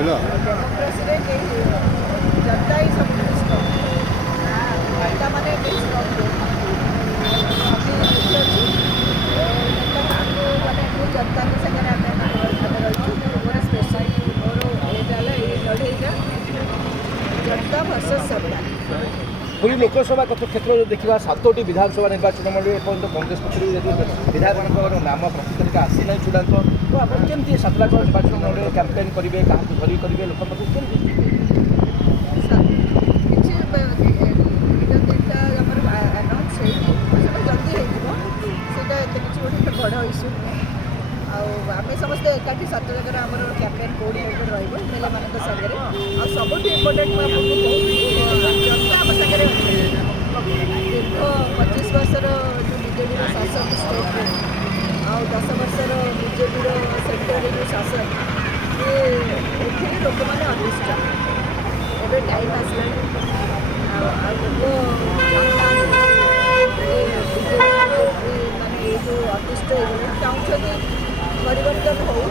Democracy जनता ही सब नेता मैंने जनता स्पेशल मोर ये जनता वर्सेस सरकार। पूरी लोकसभा क्षेत्र में देखा 7टी विधानसभा निर्वाचन मंडली एपर्त कांग्रेस पक्ष विधायक नाम प्रस्तुत आसी ना चूड़ांत तो आप केमती 7 लाख निर्वाचन मंडल कैंपेन करेंगे क्या धरी करेंगे लोक बड़ इश्यू आम समस्त एकाठी 7 जगह आम कैंपेन कोऑर्डिनेटर रहा मान सागर आ सब इम्पोर्टेंट जनता आम सागर दीर्घ 25 वर्षर जो बीजेपी शासन स्टेट आ 10 वर्षर बीजेपी सेंटर जो शासन ये लोक मैंने अनिष्ट एवं टाइम आसला माने जो अतिष्ठ चाहते परिवर्तन हो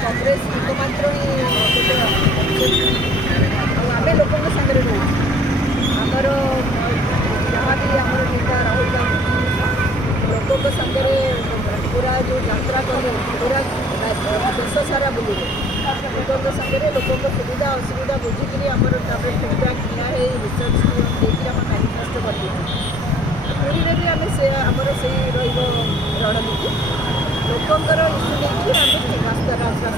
कांग्रेस एकमात्र आम लोक सागर रोज आमर जहाँ भी आम नेता राहुल गांधी लोक सागर पूरा जो यात्रा कले पूरा देश सारा बुले लोक सागर लोक सुविधा असुविधा बुझिकी आमर फीडबैक निया रिसर्च देखिए आम मैनिफेस्ट कर पूरी भी आम से आमर से रणनीति लोकंर इश्यू नहीं रास्ता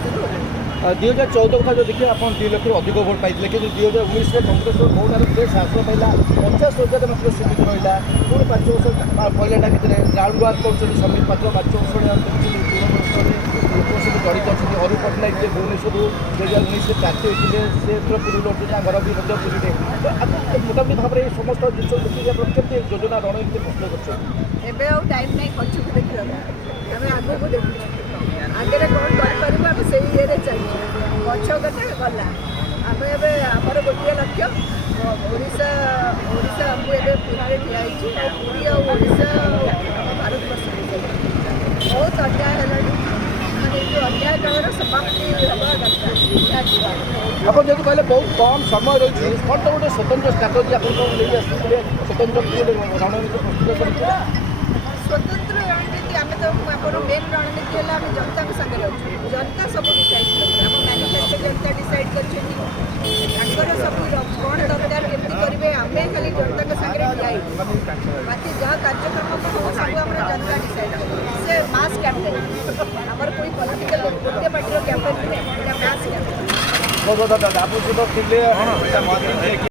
2014 कथा जो देखिए आप 2 लाख अधिक भोट पाई कि 2019 में कांग्रेस भोट आर फ्रेश आश्रय पाइला 50,000 मतलब सीमित रहा पुणी 5 वर्ष पहलाटा कि ग्राउंड वर्क कर समित पात्र 5 वर्ष लोक सब जड़ित अच्छा अरू पट्टनायक जो भुवनेश्वर 2019 में प्रार्थी होते से पुरी लौटे घर भी पुरी तो मोटामोटी भाव में समस्त जिन देखिए केमती योजना रणनीति प्रस्तुत कर टाइम नहीं पचू देखा आम आग को देखु आगे कौन करें आम से ये चलिए पक्ष कथा गला आम एमर गोटे लक्ष्य ओडिशा आमको ए पूरी ठिया पूरी आशा आम भारत वर्ष बहुत अन्याय है मानते जो अन्याय काल समाप्ति हवा दरकार आप जो कहले बहुत कम समय रही कौन तो गोटे स्वतंत्र स्ट्राटेजी आप स्वतंत्र रणनीति प्रस्तुत कर स्वतंत्र रणनीति आम तो आम मेन रणनीति है आम जनता सागर अच्छे जनता सब डिसाइड कर मैनिफेस्टो जनता डिसाइड कर सब कौन दरकार केमती करेंगे आम खाली जनता सागर ठिया बाकी जहाँ कार्यक्रम हम सब आम जनता डिसाइड से मास कैंपेन आमर कोई पॉलिटिकल गोटे पार्टी कैंपेन नुहे मास कैंपेन बहुत बहुत धन्यवाद आप